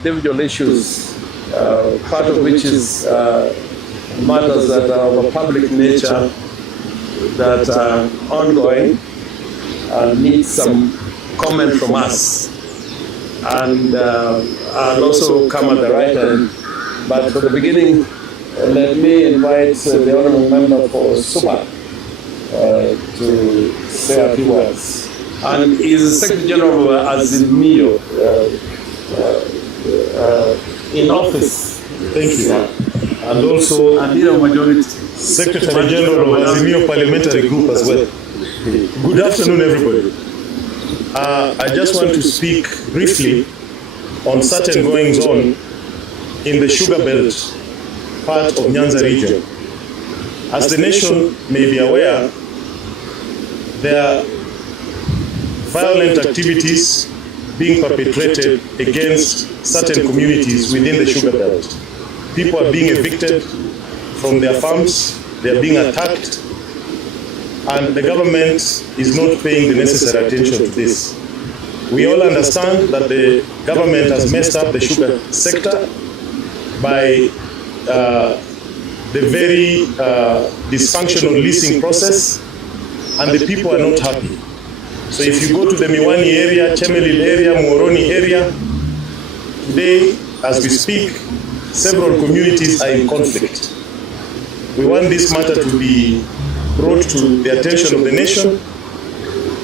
individual issues, part of which is matters that are of a public nature that are ongoing and need some comment from us. And I'll also come at the right end. But for the beginning, let me invite the Honourable Member for Suba to say a few words. And he's the Secretary General of Azimio in office. Thank you. And also Majority Secretary General of Azimio Parliamentary Group as well. Good afternoon, everybody. I just want to speak briefly on certain goings on in the sugar belt part of Nyanza region. As the nation may be aware, there are violent activities being perpetrated against certain communities within the sugar belt. People are being evicted from their farms, they are being attacked, and the government is not paying the necessary attention to this. We all understand that the government has messed up the sugar sector by the very dysfunctional leasing process, and the people are not happy. So if you go to the Miwani area, Chemelil area, Muhoroni area, today, as we speak, several communities are in conflict. We want this matter to be brought to the attention of the nation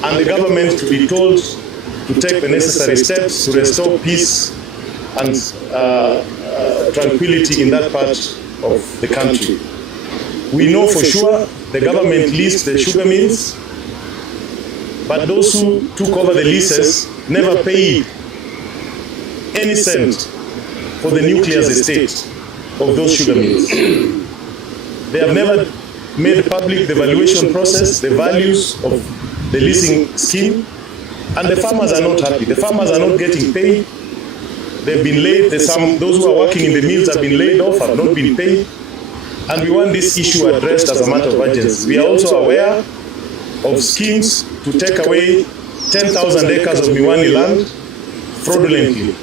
and the government to be told to take the necessary steps to restore peace and tranquility in that part of the country. We know for sure the government leased the sugar mills, but those who took over the leases never paid any cent for the nucleus estate of those sugar mills. They have never made public the valuation process, the values of the leasing scheme, and the farmers are not happy. The farmers are not getting paid. They've been laid, those who are working in the mills have been laid off, have not been paid, and we want this issue addressed as a matter of urgency. We are also aware of schemes to take away 10,000 acres of Miwani land fraudulently.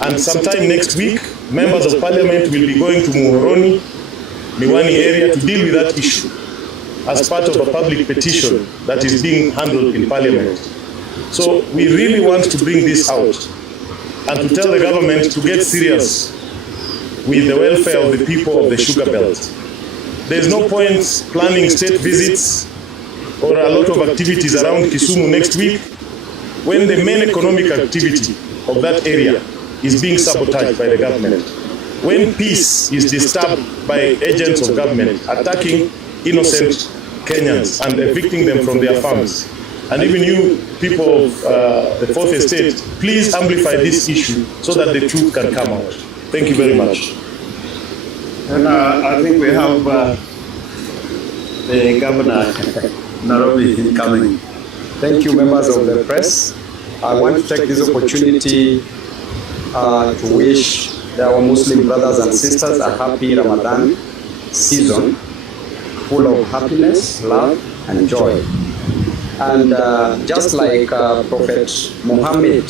And sometime next week, members of parliament will be going to Muhoroni, Miwani area to deal with that issue as part of a public petition that is being handled in parliament. So we really want to bring this out and to tell the government to get serious with the welfare of the people of the sugar belt. There is no point planning state visits or a lot of activities around Kisumu next week when the main economic activity of that area is being sabotaged by the government. When peace is disturbed by agents of government attacking innocent Kenyans and evicting them from their farms. And even you people of the Fourth Estate, please amplify this issue so that the truth can come out. Thank you very much. And I think we have the governor Nairobi coming. Thank you, members of the press. I want to take this opportunity to wish our Muslim brothers and sisters a happy Ramadan season, full of happiness, love, and joy. And just like Prophet Muhammad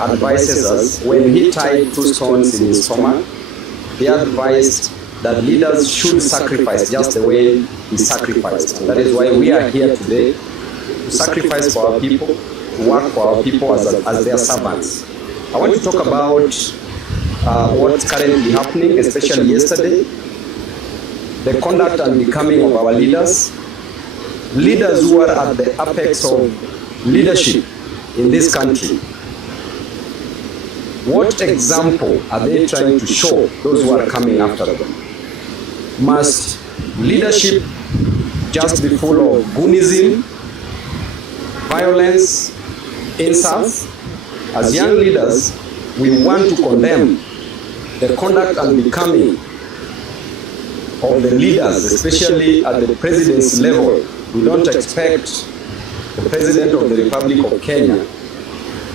advises us, when he tied 2 stones in his stomach, he advised that leaders should sacrifice just the way he sacrificed. And that is why we are here today, to sacrifice for our people, to work for our people as their servants. I want to talk about what's currently happening, especially yesterday, the conduct and becoming of our leaders, leaders who are at the apex of leadership in this country. What example are they trying to show those who are coming after them? Must leadership just be full of goonism, violence, insults? As young leaders, we want to condemn the conduct and becoming of the leaders, especially at the presidency level. We don't expect the President of the Republic of Kenya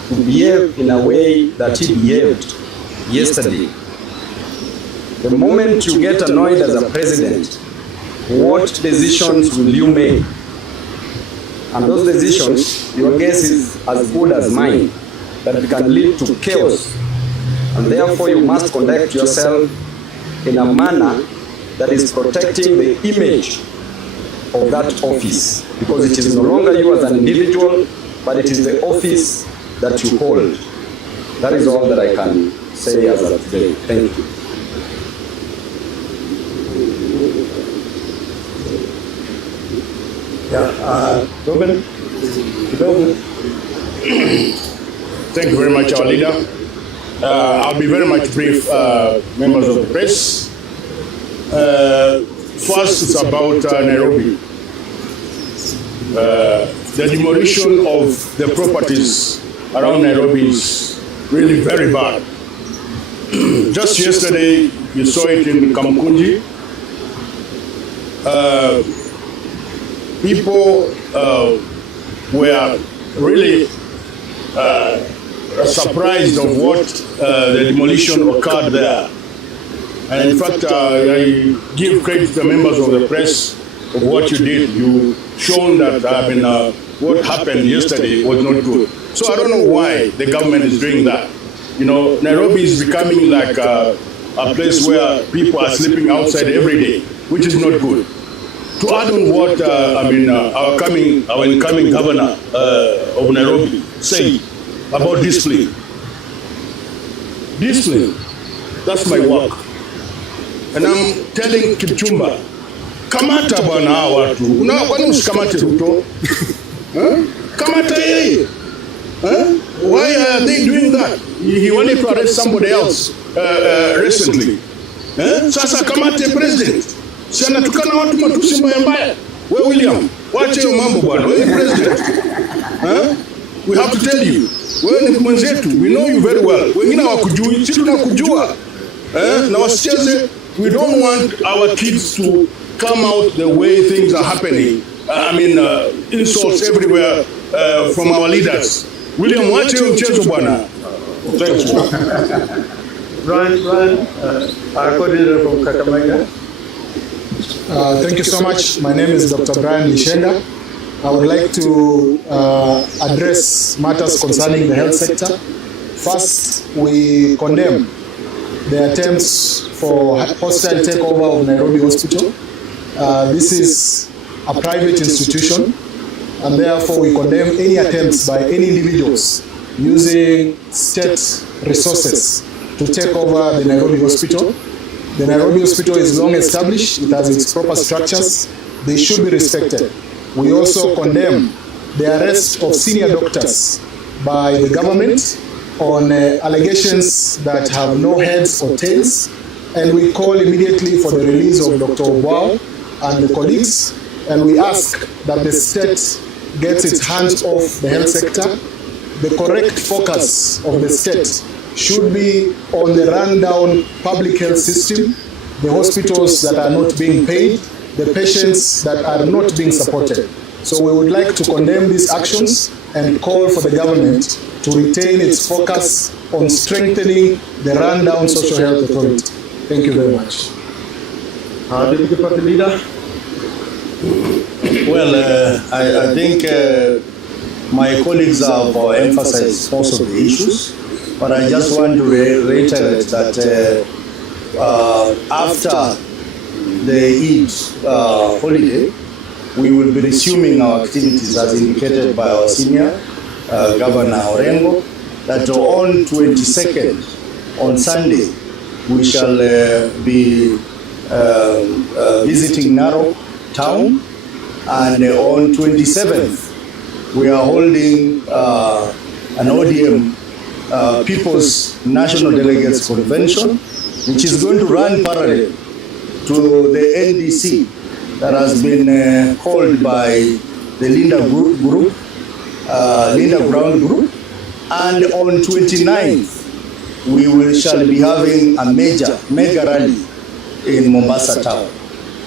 to behave in a way that he behaved yesterday. The moment you get annoyed as a president, what decisions will you make? And those decisions, your guess is as good as mine, that can lead to chaos And therefore you must conduct yourself in a manner that is protecting the image of that office, because it is no longer you as an individual, but it is the office that you hold. That is all that I can say as of today. Thank you. Ruben. Thank you very much, our leader. I'll be very much brief, members of the press. First, it's about Nairobi. The demolition of the properties around Nairobi is really very bad. Just yesterday, you saw it in Kamkunji. People were really surprised of what the demolition occurred there. And in fact, I give credit to the members of the press of what you did. You shown that what happened yesterday was not good. So I don't know why the government is doing that. You know, Nairobi is becoming like a place where people are sleeping outside every day, which is not good. To add on what our incoming governor of Nairobi said about discipline. Discipline, that's my work. And I'm telling Kipchumba, kamata bwana hawa watu. Kwani usikamate Ruto? Kamata yeye. Why are they doing that? He wanted to arrest somebody else recently. Sasa kamate president. Si anatukana watu matusi mbaya. Wewe William, wache hiyo mambo bwana. Wewe president. We have to tell you. Wewe ni mwenzetu. We know you very well. Wengine hawakujui, sisi tunakujua. Na wasicheze. We don't want our kids to come out the way things are happening. Insults everywhere from our leaders. William, wache hiyo mchezo bwana. Thank you. Brian, our coordinator from Kakamega. Thank you so much. My name is Dr. Brian Lishenga. I would like to address matters concerning the health sector. First, we condemn the attempts for hostile takeover of Nairobi Hospital. This is a private institution, and therefore we condemn any attempts by any individuals using state resources to take over the Nairobi Hospital. The Nairobi Hospital is long established, it has its proper structures, they should be respected. We also condemn the arrest of senior doctors by the government on allegations that have no heads or tails, and we call immediately for the release of Dr. Obwao and the colleagues, and we ask that the state gets its hands off the health sector. The correct focus of the state should be on the rundown public health system, the hospitals that are not being paid, the patients that are not being supported. So we would like to condemn these actions and call for the government to retain its focus on strengthening the rundown social health authority. Thank you very much. Deputy Party Leader. Well, I think my colleagues have emphasized most of the issues, but I just want to reiterate that after the Eid holiday, we will be resuming our activities as indicated by our senior Governor Orengo, that on 22nd, on Sunday, we shall be visiting Narok town, and on 27th, we are holding an ODM People's National Delegates Convention, which is going to run parallel to the NDC that has been called by the Linda Group, Linda Brown Group, and on 29th we shall be having a mega rally in Mombasa town.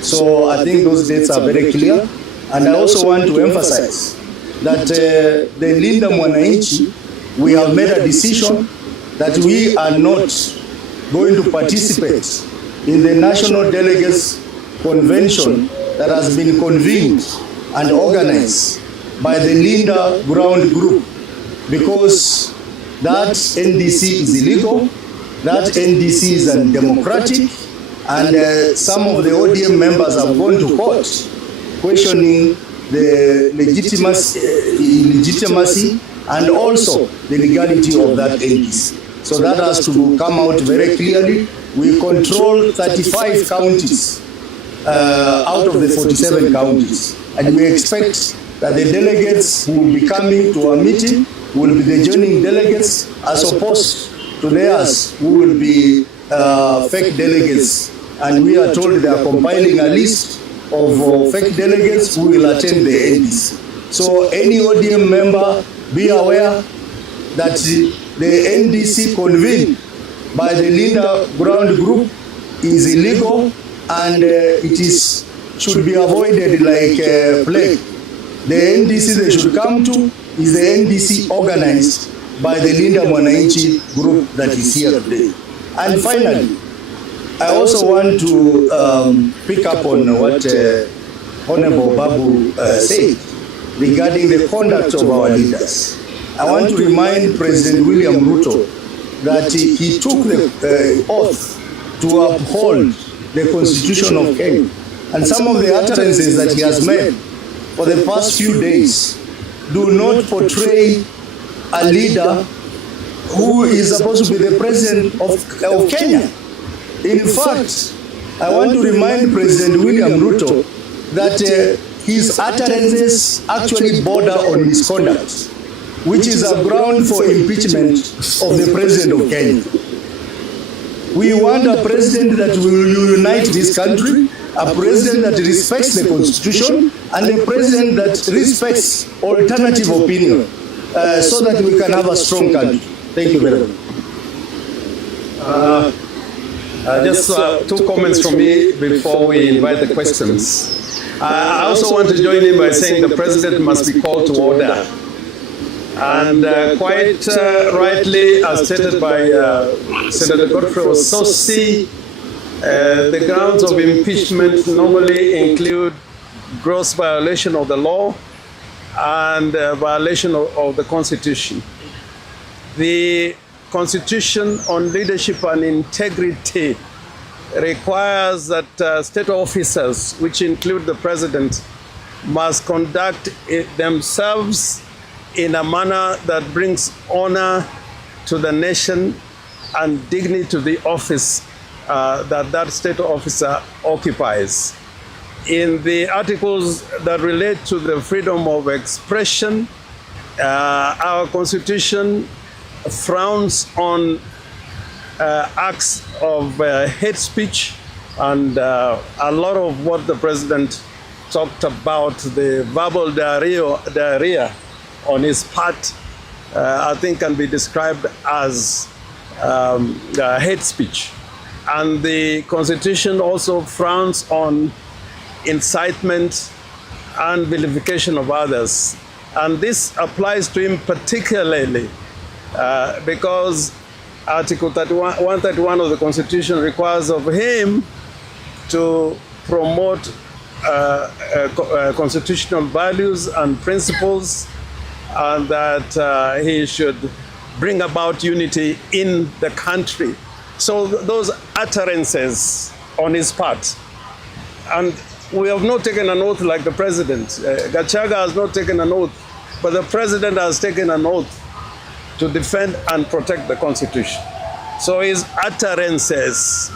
So I think those dates are very clear, and I also want to emphasize that the Linda Mwannchi, we have made a decision that we are not going to participate in the National Delegates Convention that has been convened and organized by the Linda Brown Group, because that NDC is illegal that NDC is undemocratic, and some of the ODM members have gone to court questioning the legitimacy and also the legality of that NDC. So that has to come out very clearly. We control 35 counties out of the 47 counties, and we expect that the delegates who will be coming to our meeting will be the joining delegates, as opposed to theirs who will be fake delegates. And we are told they are compiling a list of fake delegates who will attend the NDC. So any ODM member, be aware that the NDC convened by the Linda Ground Group is illegal, and should be avoided like plague. The NDC they should come to is the NDC organized by the Linda Mwannchi group that is here today. And finally, I also want to pick up on what Honorable Babu said regarding the conduct of our leaders. I want to remind President William Ruto that he took the oath to uphold the Constitution of Kenya. And some of the utterances that he has made for the past few days do not portray a leader who is supposed to be the president of Kenya. In fact, I want to remind President William Ruto that his utterances actually border on misconduct, which is a ground for impeachment of the president of Kenya. We want a president that will unite this country, a president that respects the Constitution, and a president that respects alternative opinion, so that we can have a strong country. Thank you very much. Just two comments from me before we invite the questions. I also want to join in by saying the president must be called to order. And quite rightly, as stated by Senator Godfrey Osotsi, the grounds of impeachment normally include gross violation of the law and violation of the Constitution. The Constitution on leadership and integrity requires that state officers, which include the president, must conduct themselves in a manner that brings honor to the nation and dignity to the office that state officer occupies. In the articles that relate to the freedom of expression, our Constitution frowns on acts of hate speech, and a lot of what the president talked about, the verbal diarrhea on his part, I think can be described as hate speech. And the Constitution also frowns on incitement and vilification of others. And this applies to him particularly because Article 131 of the Constitution requires of him to promote constitutional values and principles, and that he should bring about unity in the country. So those utterances on his part, and we have not taken an oath like the president. Gachaga has not taken an oath, but the president has taken an oath to defend and protect the Constitution. So his utterances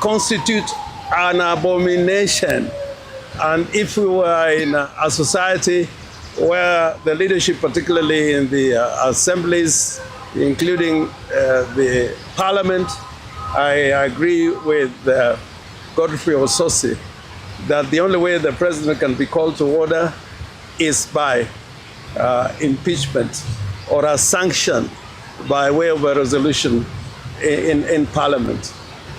constitute an abomination. And if we were in a society where the leadership, particularly in the assemblies, including the parliament, I agree with Godfrey Osotsi that the only way the president can be called to order is by impeachment or a sanction by way of a resolution in parliament.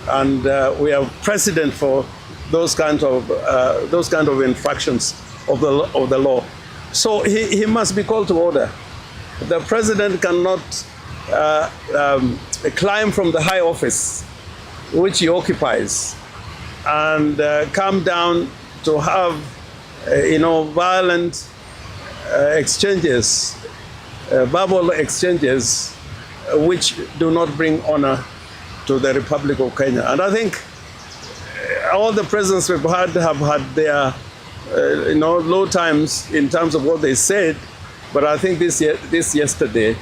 And we have precedent for those kind of infractions of the law. So he must be called to order. The president cannot climb from the high office which he occupies and come down to have violent exchanges, verbal exchanges, which do not bring honor to the Republic of Kenya. And I think all the presidents we've had have had their low times in terms of what they said, but I think this yesterday,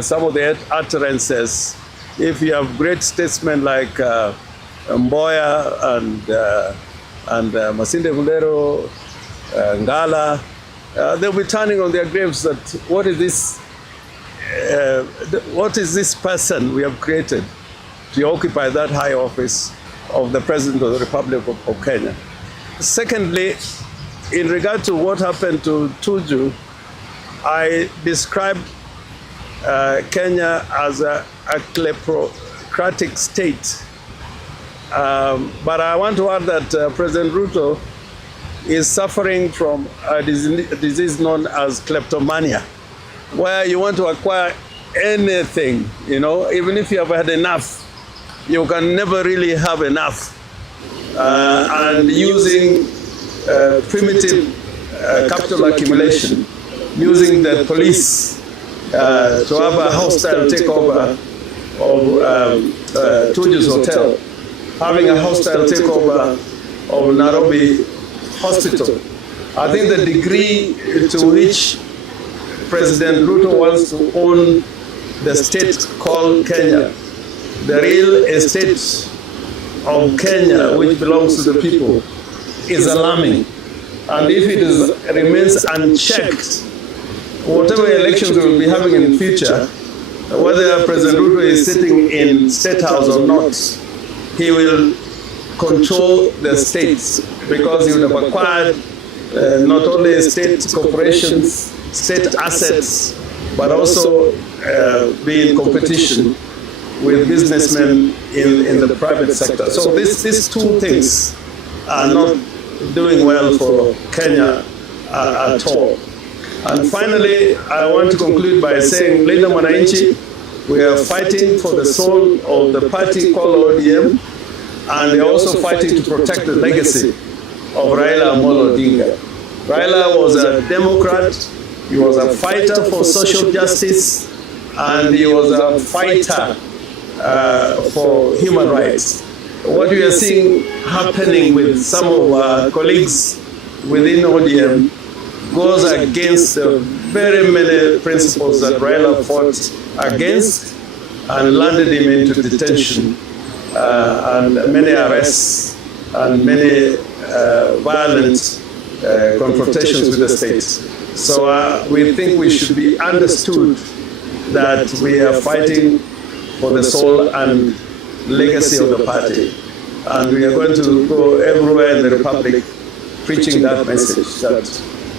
some of the utterances, if you have great statesmen like Mboya and Masinde Mulero, Ngala, they'll be turning on their graves that what is this person we have created to occupy that high office of the President of the Republic of Kenya. Secondly, in regard to what happened to Tuju, I described Kenya as a kleptocratic state. But I want to add that President Ruto is suffering from a disease known as kleptomania, where you want to acquire anything, even if you have had enough, you can never really have enough. And using primitive capital accumulation, using the police to have a hostile takeover of Tuju's hotel, having a hostile takeover of Nairobi hospital. I think the degree to which President Ruto wants to own the state called Kenya, the real estate of Kenya, which belongs to the people, is alarming. And if it remains unchecked, whatever elections we will be having in the future, whether President Ruto is sitting in State House or not, he will control the states because he would have acquired not only state corporations, state assets, but also be in competition with businessmen in the private sector. So these two things are not doing well for Kenya at all. And finally, I want to conclude by saying, Linda Mwannchi, we are fighting for the soul of the party called ODM, and they're also fighting to protect the legacy of Raila Amolo Odinga. Raila was a Democrat, he was a fighter for social justice, and he was a fighter for human rights. What we are seeing happening with some of our colleagues within ODM goes against the very many principles that Raila fought against and landed him into detention and many arrests and many violent confrontations with the state. So we think we should be understood that we are fighting for the soul and legacy of the party. And we are going to go everywhere in the Republic preaching that message, that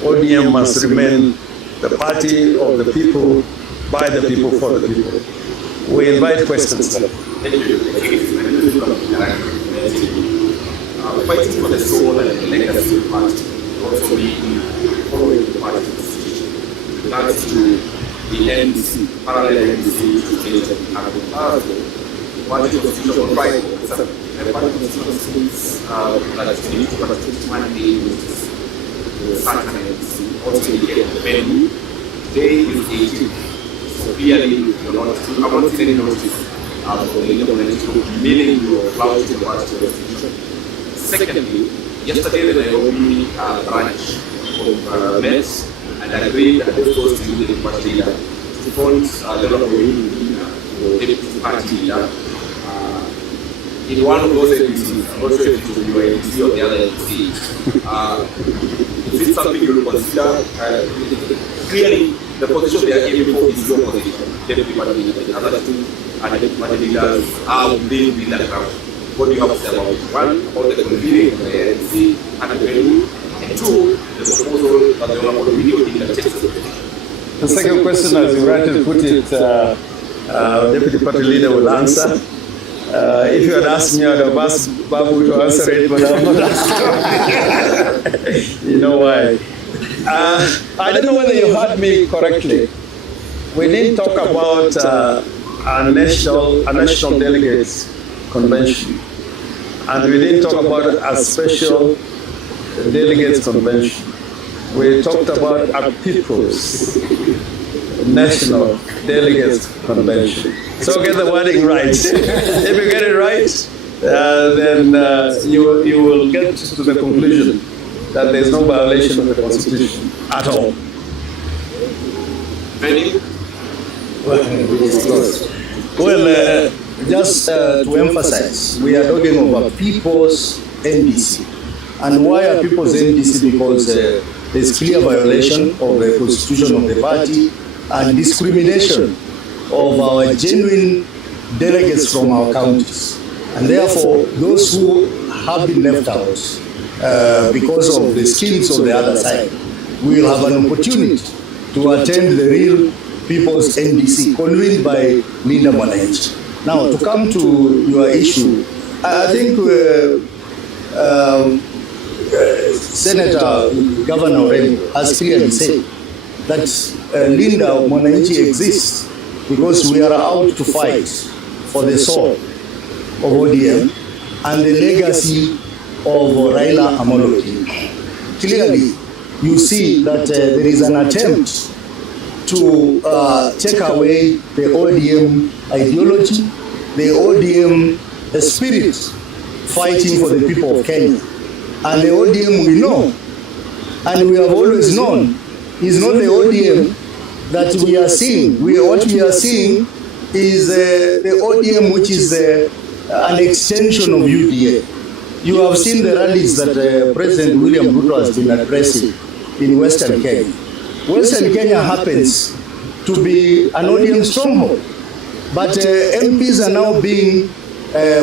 ODM must remain the party of the people, by the people, for the people. We invite questions. Thank you. Fighting for the soul and the legacy of the party, also being following the party constitution. Regards to the NDC, parallel NDC to change the party constitution on Friday, the party constitution says that they need to constitute 1 day notice to start an NDC, also indicate the venue. Today is 18th, so clearly I want to send a notice for the Condemnation, meaning you are allowed to pass the constitution. Secondly, yesterday the Nairobi branch of MES and agreed that this goes to the party leader to fund the Owino, the deputy party leader. In one of those NDCs, I'm not sure if it will be your NDC or the other NDC. Is it something you will consider? Clearly, the position they are aiming for is your position, deputy party leader. The other two deputy party leaders are within that ground. What do you have to say about it? One, about the convening of the NDC and the venue, and two, the proposal that the Owino in the Texas. The second question, as you rightly put it, Deputy Party Leader will answer. If you had asked me, I would have asked Babu to answer it, but I'm not asking. You know why? I don't know whether you heard me correctly. We didn't talk about a national delegates convention, and we didn't talk about a special delegates convention. We talked about a people's National Delegates Convention. So get the wording right. If you get it right, then you will get to the conclusion that there is no violation of the Constitution at all. Ready? Well, just to emphasize, we are talking about people's NDC. And why are people's NDC? Because there's clear violation of the constitution of the party and discrimination of our genuine delegates from our counties. And therefore, those who have been left out because of the schemes of the other side will have an opportunity to attend the real people's NDC, convened by Linda Mwannchi. Now, to come to your issue, I think Senator Governor Owino has clearly said that Linda Mwannchi exists because we are out to fight for the soul of ODM and the legacy of Raila Amolo Odinga. Clearly, you see that there is an attempt to take away the ODM ideology, the ODM spirit fighting for the people of Kenya. And the ODM we know, and we have always known, is not the ODM that we are seeing. What we are seeing is the ODM which is an extension of UDA. You have seen the rallies that President William Ruto has been addressing in Western Kenya. Western Kenya happens to be an ODM stronghold, but MPs are now being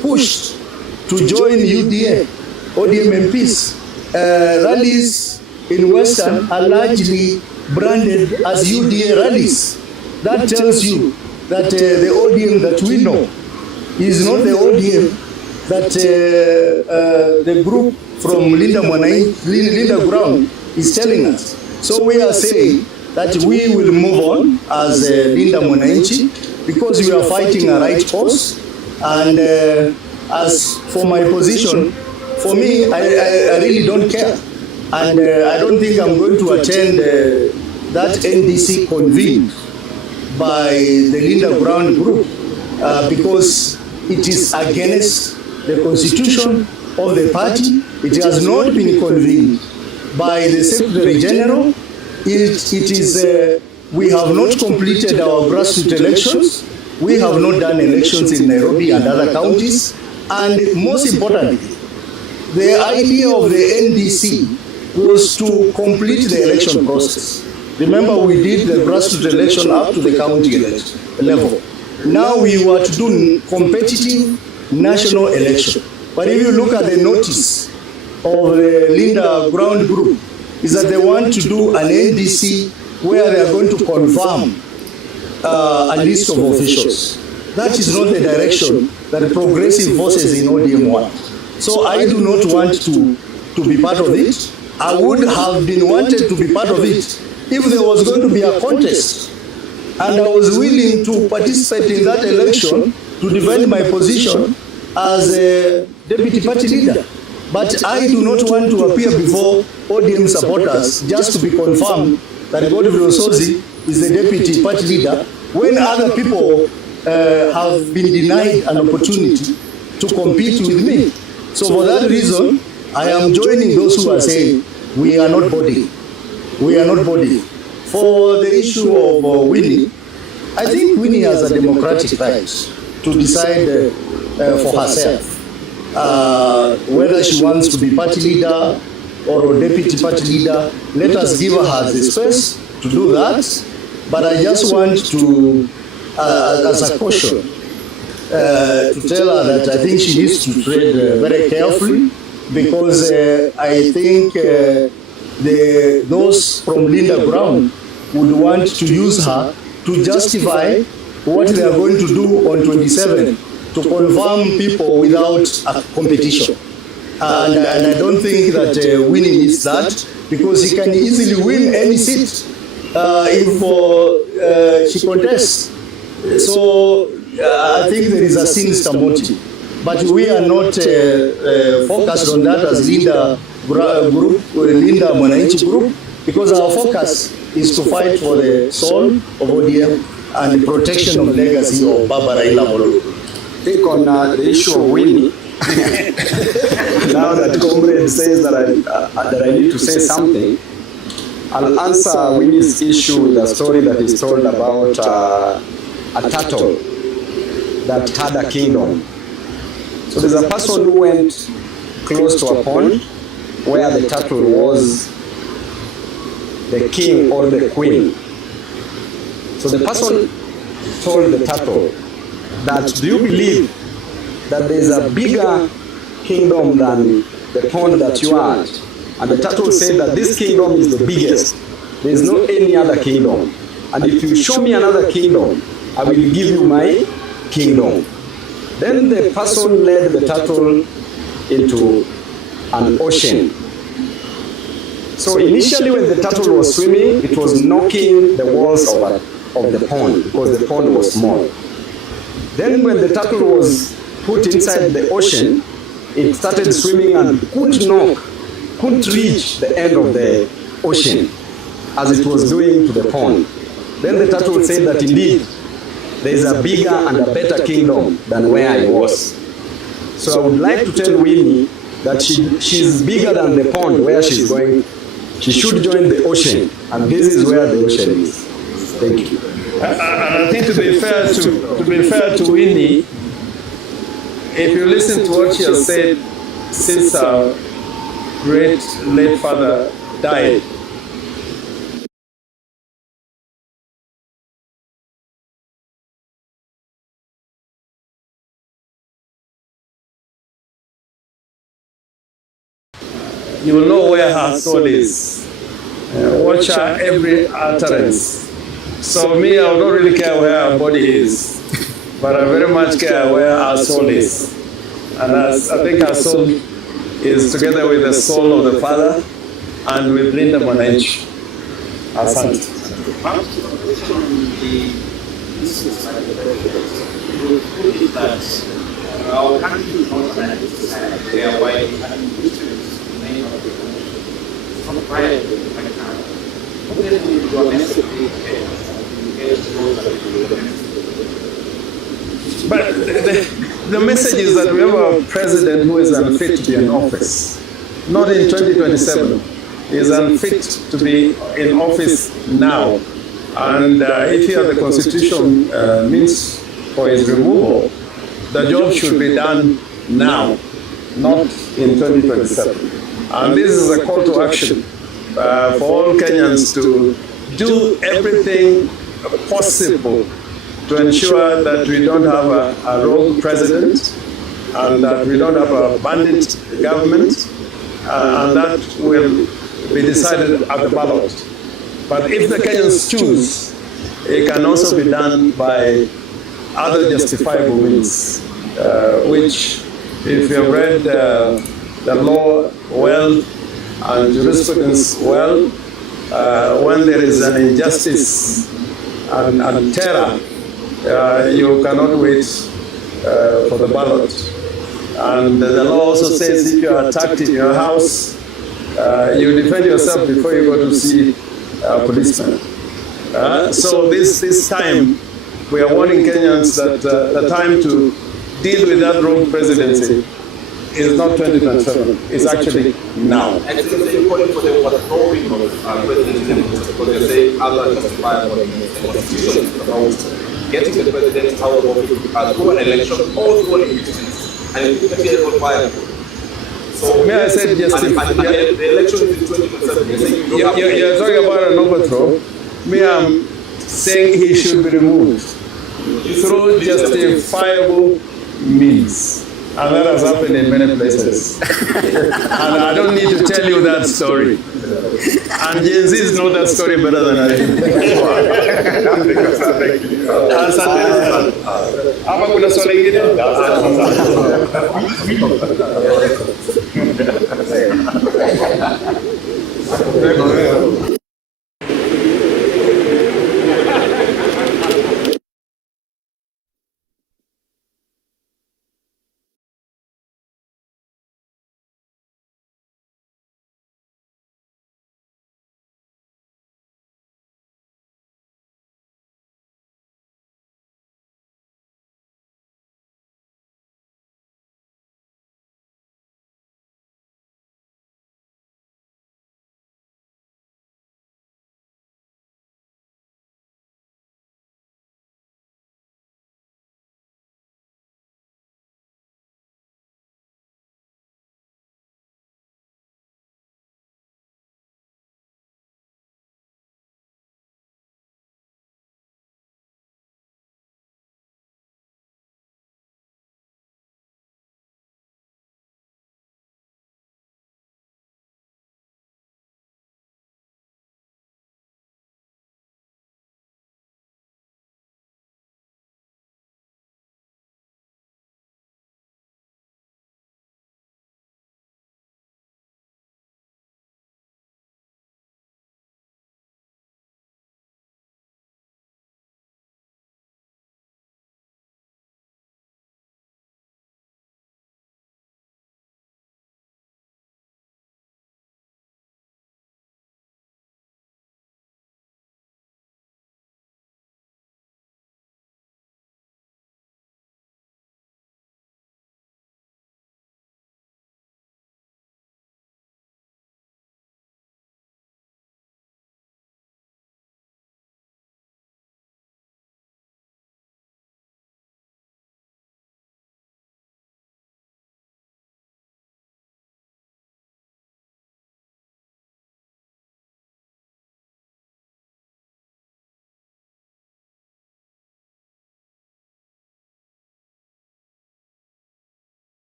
pushed to join UDA, ODM MPs. Rallies in Western are largely branded as UDA rallies. That tells you that the ODM that we know is not the ODM that the group from Linda Brown is telling us. So we are saying that we will move on as Linda Mwannchi because we are fighting a right cause. And as for my position, for me, I really don't care. And I don't think I'm going to attend that NDC convened by the Linda Brown group because it is against the constitution of the party. It has not been convened by the Secretary General. It is, we have not completed our grassroots elections. We have not done elections in Nairobi and other counties. And most importantly, the idea of the NDC was to complete the election process. Remember, we did the grassroots election up to the county election level. Now we were to do competitive national election. But if you look at the notice of the Linda Brown group, is that they want to do an NDC where they are going to confirm a list of officials. That is not the direction that progressive forces in ODM want. So I do not want to be part of it. I would have been wanted to be part of it if there was going to be a contest. And I was willing to participate in that election to defend my position as a deputy party leader. But I do not want to appear before ODM supporters just to be confirmed that Godfrey Osozi is the deputy party leader when other people have been denied an opportunity to compete with me. So for that reason, I am joining those who are saying we are not body. We are not body. For the issue of Winnie, I think Winnie has a democratic right to decide for herself whether she wants to be party leader or deputy party leader. Let us give her the space to do that. But I just want to, as a caution, to tell her that I think she needs to tread very carefully because I think those from Linda Brown would want to use her to justify what they are going to do on 27 to confirm people without a competition. And I don't think that Winnie needs that because he can easily win any seat if she contests. So I think there is a sinister motive. But we are not focused on that as Linda Mwannchi group because our focus is to fight for the soul of ODM and the protection of legacy of Baba Raila Amolo. I think on the issue of Winnie, now that comrade says that I need to say something, I'll answer Winnie's issue with a story that is told about a turtle that had a kingdom. So there's a person who went close to a pond where the turtle was the king or the queen. So the person told the turtle that, do you believe that there is a bigger kingdom than the pond that you are at? And the turtle said that this kingdom is the biggest. There is no any other kingdom. And if you show me another kingdom, I will give you my kingdom. Then the person led the turtle into an ocean. So initially when the turtle was swimming, it was knocking the walls of the pond because the pond was small. Then when the turtle was put inside the ocean, it started swimming and couldn't reach the end of the ocean as it was doing to the pond. Then the turtle said that indeed there is a bigger and a better kingdom than where I was. So I would like to tell Winnie that she's bigger than the pond where she's going. She should join the ocean, and this is where the ocean is. Thank you. And I think to be fair to Winnie, if you listen to what she has said since our great late father died, you will know where her soul is. Watch her every utterance. So me, I don't really care where her body is, but I very much care where her soul is. And I think her soul is together with the soul of the Father and with Linda mwannchi. Asante. Our country is not an society. They are white and Christians. From prior to my time. But the message is that we have a president who is unfit to be in office. Not in 2027. He is unfit to be in office now. And if here the Constitution means for his removal, the job should be done now, not in 2027. And this is a call to action for all Kenyans to do everything possible to ensure that we don't have a rogue president and that we don't have a bandit government, and that will be decided at the ballot. But if the Kenyans choose, it can also be done by other justifiable means, which, if you have read the law well and jurisprudence well, when there is an injustice and terror, you cannot wait for the ballot. And the law also says if you are attacked in your house, you defend yourself before you go to see a policeman. So this time, we are warning Kenyans that the time to deal with that wrong presidency is not 2027, it's actually now. And it's important for the overthrowing of president because they say other justifiable constitution is about getting the president out of office through an election or through an impeachment. And it is not viable. So, may I say the election is in 2027. You're talking about an overthrow. Me, I'm saying he should be removed through justifiable means. And that has happened in many places. And I don't need to tell you that story. And Gen Zs know that story better than I do. Hapa kuna swali lingine?